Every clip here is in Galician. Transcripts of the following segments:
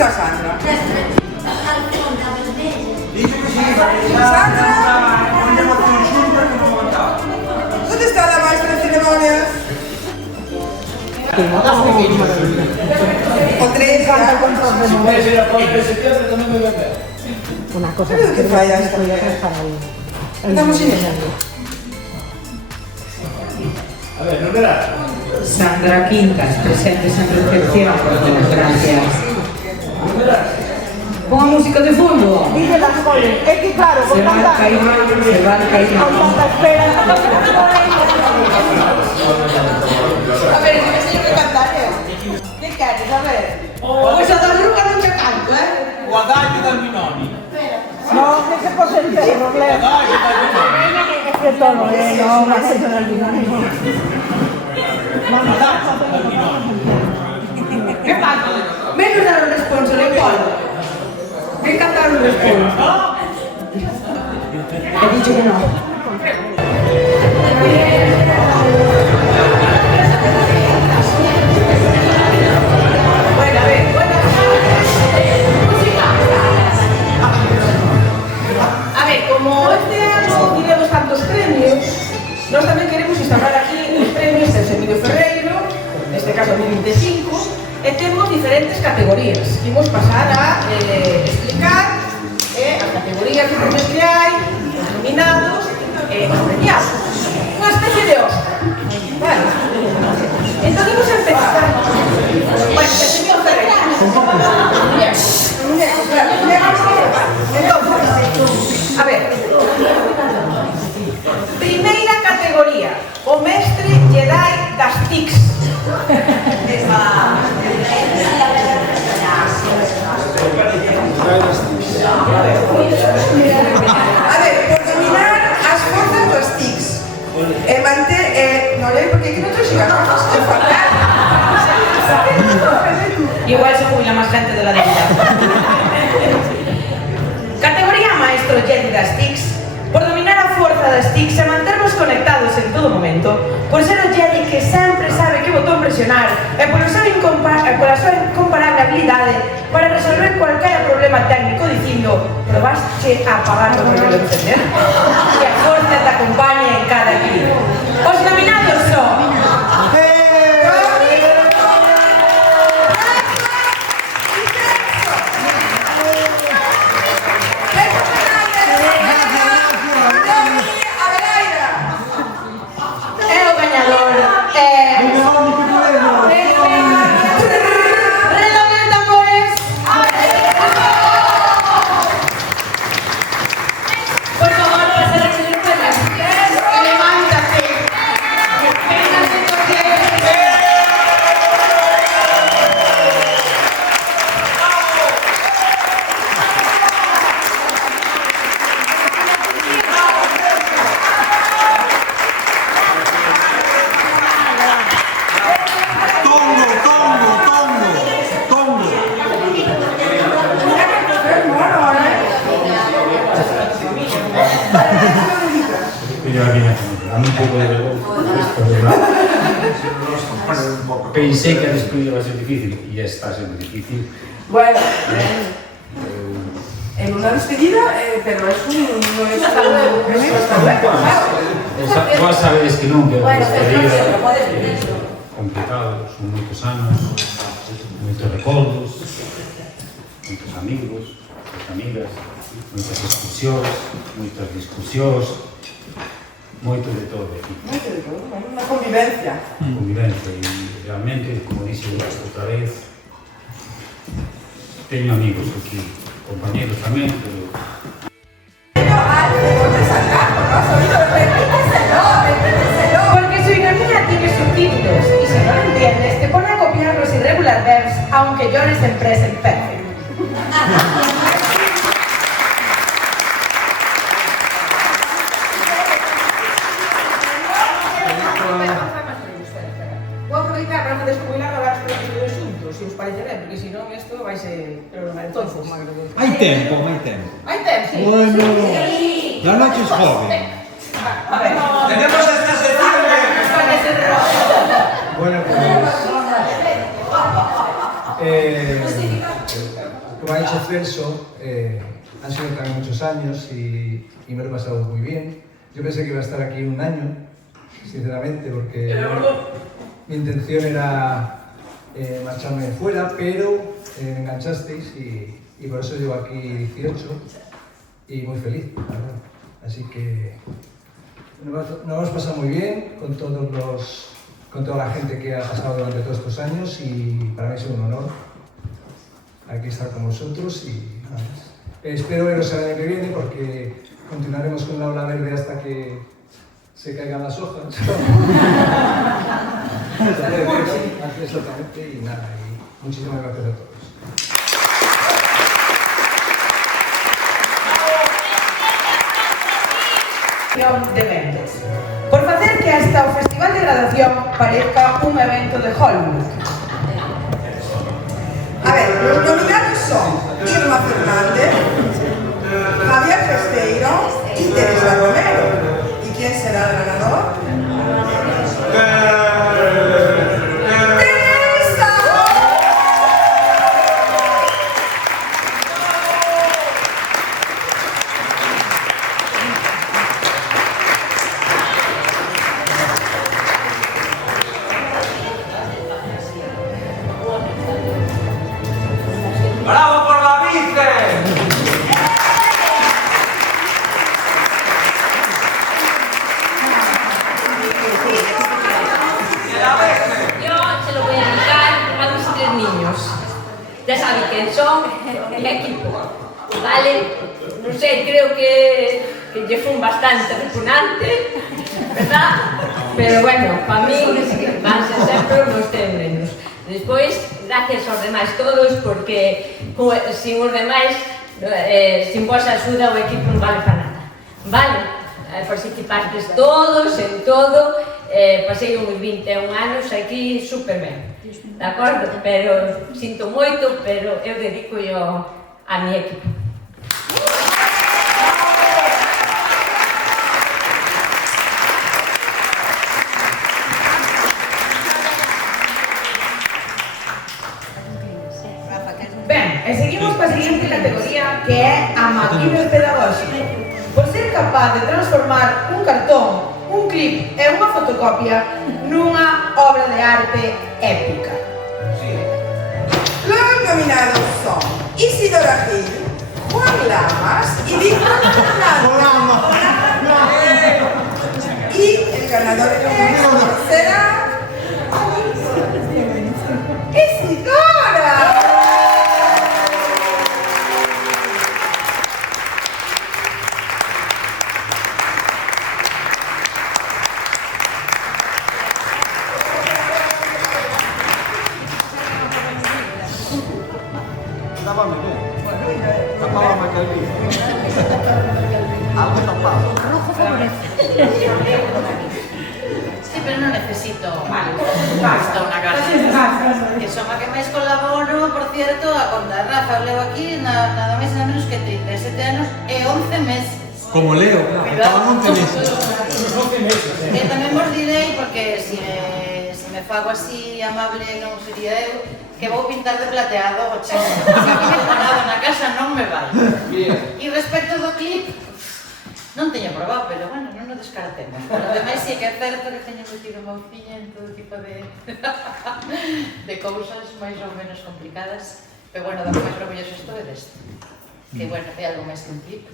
está Sandra? Sandra? ¿Dónde está la maestra de ceremonias? Andrés, Una cosa ¿Pero qué falla esta podía mujer? dejar ahí. Estamos sin ella. A ver, no verás. Sandra Quintas, presentes en recepción. Gracias. Ponga música de fondo. Dice las coles. Es que claro, con Se va tanta... a caer, se va a caer. Con tanta espera. A ver, si me sigue cantando. ¿Qué quieres? A ver. Pues a Taluca non c'è canto, O adagio dal Minoni. No, que se pose el problema. Adagio dal Minoni. Es que todo, no, más eso del Minoni. Che fatto? Meglio dare un responsabile poi. Che cantare un responsabile? E dice che no. A ver, como este año diremos tantos premios, nós tamén queremos instaurar aquí os premios del Emilio Ferreiro, neste caso 2025, e temos diferentes categorías. Imos pasar a explicar as categorías de premios que hai, os nominados e os premiados. Unha especie de Oscar. Vale. Entón, imos empezar. Bueno, el señor Ferreiro. A ver, primeira categoría, o mestre Jedi das TICs. A ver, por dominar as forzas dos TICs. Non lei porque aquí non te xigamos a falar. Igual se jubila más gente de la derecha. Categoría Maestro Jedi das TICs. Por dominar a fuerza das TICs e manternos conectados en todo momento, por ser o Jedi que sempre sabe que botón presionar e pola súa incomparable habilidade para resolver cualquier problema técnico dicindo probaste a apagar o volver a encender e a fuerza te acompaña en cada clic. Os nominados son Pensé que a despedir iba a ser difícil y está siendo difícil. Bueno, en una despedida, pero es un... no es Vos sabedes que nunca é despedida complicado, son moitos anos, moitos recordos, moitos amigos, moitas amigas, moitas excursións, moitas discusións, moito de todo aquí. Moito de todo, unha convivencia. Convivencia e realmente, como dixo outra vez, teño amigos aquí, compañeros tamén, pero porque su ironía tiene subtítulos y si no lo entiendes te pone a copiar los irregular verbs aunque llores en present perfect. Vou aproveitar para fazer spoiler a las cosas xuntos, se os parece ben, porque senón isto vai ser... Entonces, Hai tempo, hai tempo. hai tempo, sí. Bueno, la noche es joven. A ver, tenemos esta sección Bueno, pues... como ha dicho Celso, han sido también muchos años y me lo he pasado muy bien. Yo pensé que iba a estar aquí un año, sinceramente, porque mi intención era marcharme fuera, pero me enganchasteis y por eso llevo aquí 18 y muy feliz, la verdad. Así que nos hemos pasado muy bien con toda la gente que ha pasado durante todos estos años y para mí es un honor aquí estar con vosotros y nada más. Espero veros el año que viene porque continuaremos con la ola verde hasta que se caigan las hojas. Absolutamente y nada, y muchísimas gracias a todos. De eventos. Por facer que hasta o Festival de Graduación parezca un evento de Hollywood. A ver, los nominados son Irma Fernández, Javier Festeiro y Teresa Romero. ¿Y quién será el ganador? ¡Bravo por la Vice! Yo se lo voy a dedicar a mis 3 niños. Ya saben quién son, el equipo. ¿Vale? No sé, creo que ya fue bastante repugnante, ¿verdad? Pero bueno, para mí van a ser sempre os 3 nenos. Despois, gracias aos demais todos, porque sin os demais, sin vosa axuda, o equipo non vale para nada. Vale? Participastes todos, en todo, pasei uns 21 anos aquí super ben. De acordo? Pero sinto moito, pero eu dedico yo a mi equipo. Ben, e seguimos coa seguinte categoría que é a máquina pedagóxica. Por ser capaz de transformar un cartón, un clip e unha fotocopia nunha obra de arte épica. Los nominados son Isidora Gil, Juan Lamas y Víctor Fernández. Y el ganador será Isidora. Sí, pero non necesito basta unha casa. Que son a que máis colaboro, por cierto, a conta Rafa, eu levo aquí nada máis nada menos que 37 anos e 11 meses. Como Leo, estaban 11 meses. E tamén vos direi, porque se me fago así amable non sería eu, que vou pintar de plateado o chão. Se non nada na casa non me vai. E respecto do clip, non teño probado, pero bueno, non o descartemos. Pero ademais sí que é certo que teño metido mouciña en todo tipo de cousas máis ou menos complicadas. Pero bueno, do que máis orgulloso estou é deste. Que bueno, é algo máis que un clip.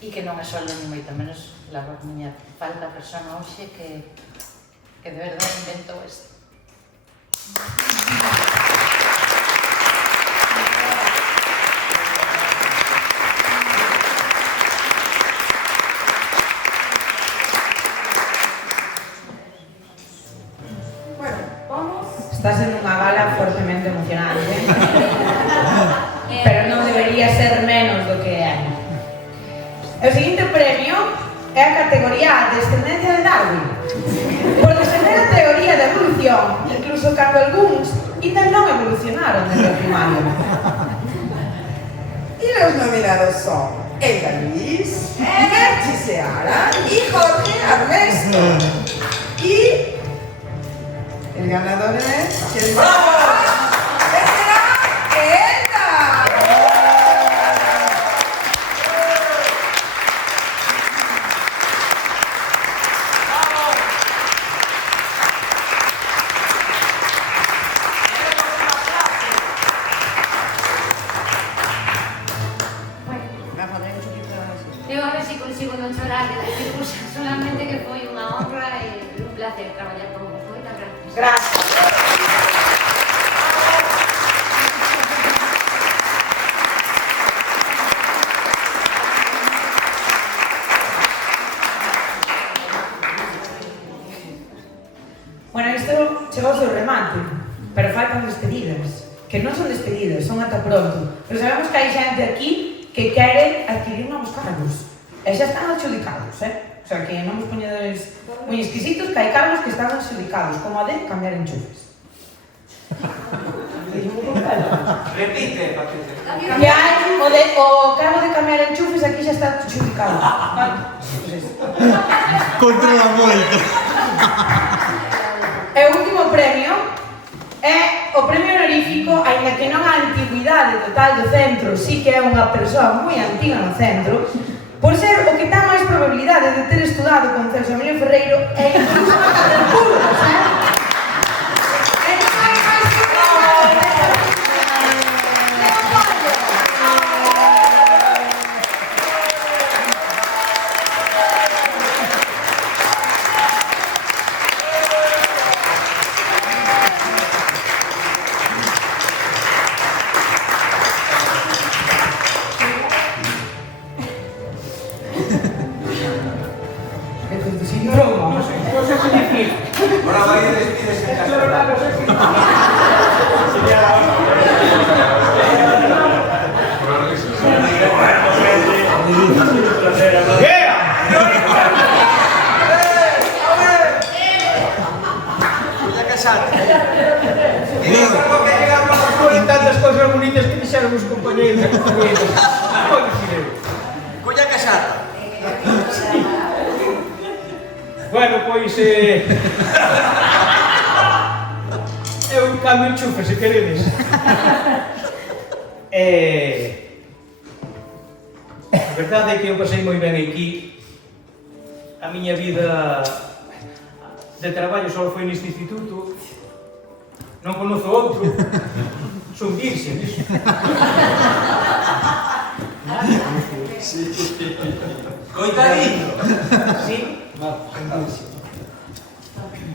E que non é solo ni moito menos la miña falta persona hoxe que de verdade inventou isto. Está sendo unha gala fortemente emocionante, pero non debería ser menos do que é. O seguinte premio é a categoría Descendencia de Darwin, por defender a teoría da evolución, incluso cando algúns ainda non evolucionaron desde o primario. Y los nominados son Elga Luis, Merchi Seara y Jorge Ernesto. Y el ganador es... ¡Bravo! ¡Elga! consigo non chorar de decir solamente que foi unha honra e un placer traballar con vos. Moitas gracias. Gracias. Bueno, isto chegou ao seu remate, pero faltan despedidas, que non son despedidas, son ata pronto. Pero sabemos que hai xente aquí que quere adquirir novos cargos, e xa están adjudicados, O sea, que non vos poñedes moi exquisitos, que hai cargos que están adjudicados, como a de cambiar enchufes. Repite, Patricia. Que hai o cargo de cambiar enchufes aquí xa está adjudicado. Controla moito. E o último premio é o premio honorífico, aínda que non a antigüidade total do centro, sí que é unha persoa moi antiga no centro, por ser o que ten máis probabilidade de ter estudado con Celso Emilio Ferreiro e incluso ter curvas, E non hai máis que Ahora vai a despedirse en casa. Tantas cosas bonitas que dixeron os compañeros e compañeras. Colla casada. Bueno, pois eu cambio enchufe, se queredes. A verdade é que eu pasei moi ben aquí. A miña vida de traballo só foi neste instituto. Non conozo outro. Son virxen, iso. Coitadinho. Sí?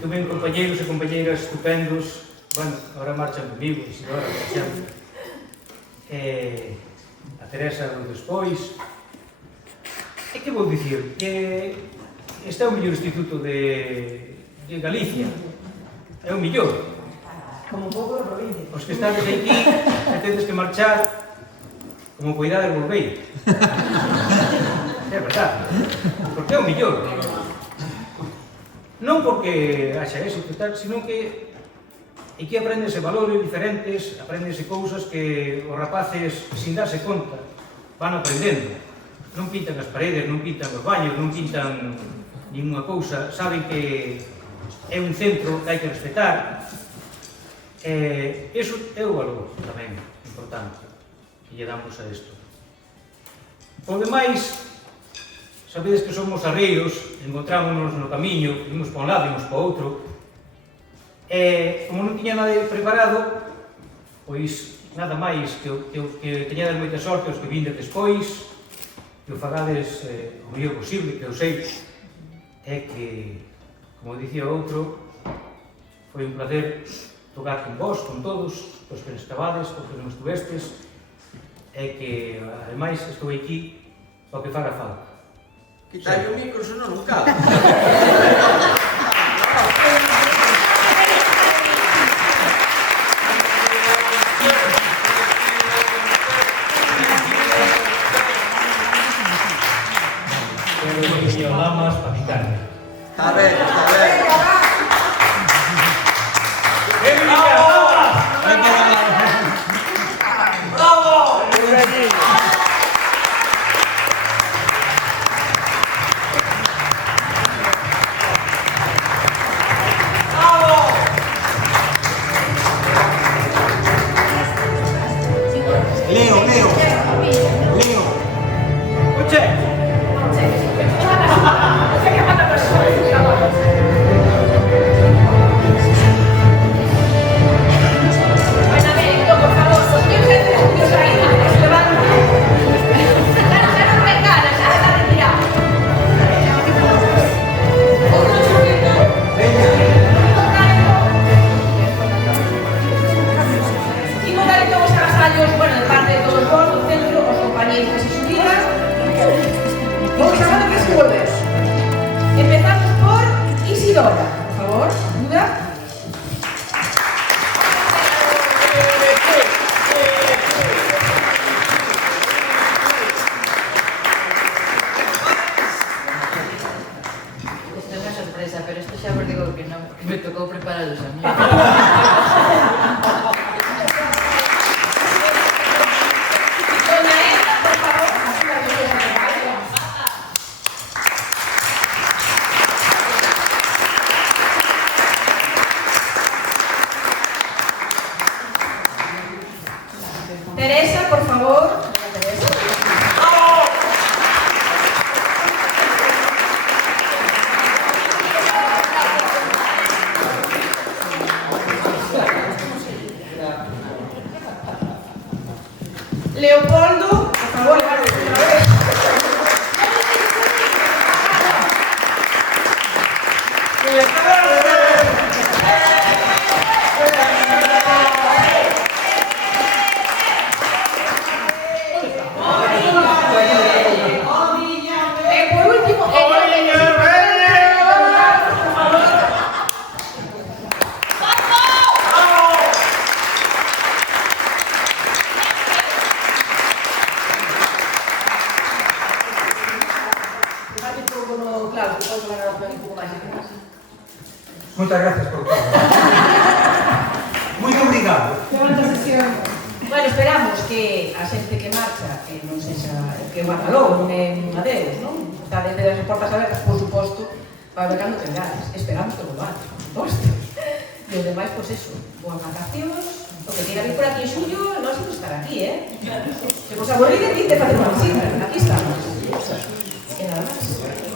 Tuve compañeiros e compañeiras estupendos. Bueno, ahora marchan comigo, Isidora, por exemplo. A Teresa despois. E que vou dicir? Que este é o mellor instituto de Galicia. É o mellor. como un pouco da provincia. Os que estades aquí e tedes que marchar, como cuidades volvei. É verdade. Porque é o mellor. Non porque haxa éxito tal, sino que aquí aprendense valores diferentes, aprendense cousas que os rapaces, sin darse conta, van aprendendo. Non pintan as paredes, non pintan os baños, non pintan ninguna cousa, saben que é un centro que hai que respetar. Iso é o valor tamén importante que lle damos a isto. Por demais, sabedes que somos arreiros, encontrámonos no camiño, imos para un lado, imos para outro, e como non tiña nada preparado, pois nada máis que teñades moita sorte os que vindes despois, que o fagades o mellor posible, que eu sei é que, como dicía outro, foi un placer tocar con vos, con todos, os que estabades, os que non estuvestes, e que, ademais, estou aquí para que faga falta. Quitai o micro, senón non cabe. Pero eu teño lamas para quitarme. Está ben, está ben. darnos, bueno, de parte de todos vos, do centro, os compañeros que se subiran. Vos chamando que se volver. Empezamos por Isidora, por favor, Duda. Esto é unha sorpresa, pero isto xa vos digo que non, que me tocou prepararos a mí. Doña Eva, por favor. Teresa, por favor. Leopoldo, por favor, levántate otra vez. Por último, claro, que podes ganar un pouco máis. Moitas gracias por todo. Moi obrigado. Levanta a sesión. Bueno, esperamos que a xente que marcha non sexa que vá logo, non é un adeus, non? Está desde as portas abertas, por suposto, para ver cando tengades. Esperamos que volván, por suposto. E os demais, pois eso, boas vacacións. O que queira vir por aquí en xullo, non se estar aquí, Se vos aburride, dite facer unha visita. Aquí estamos. E nada máis.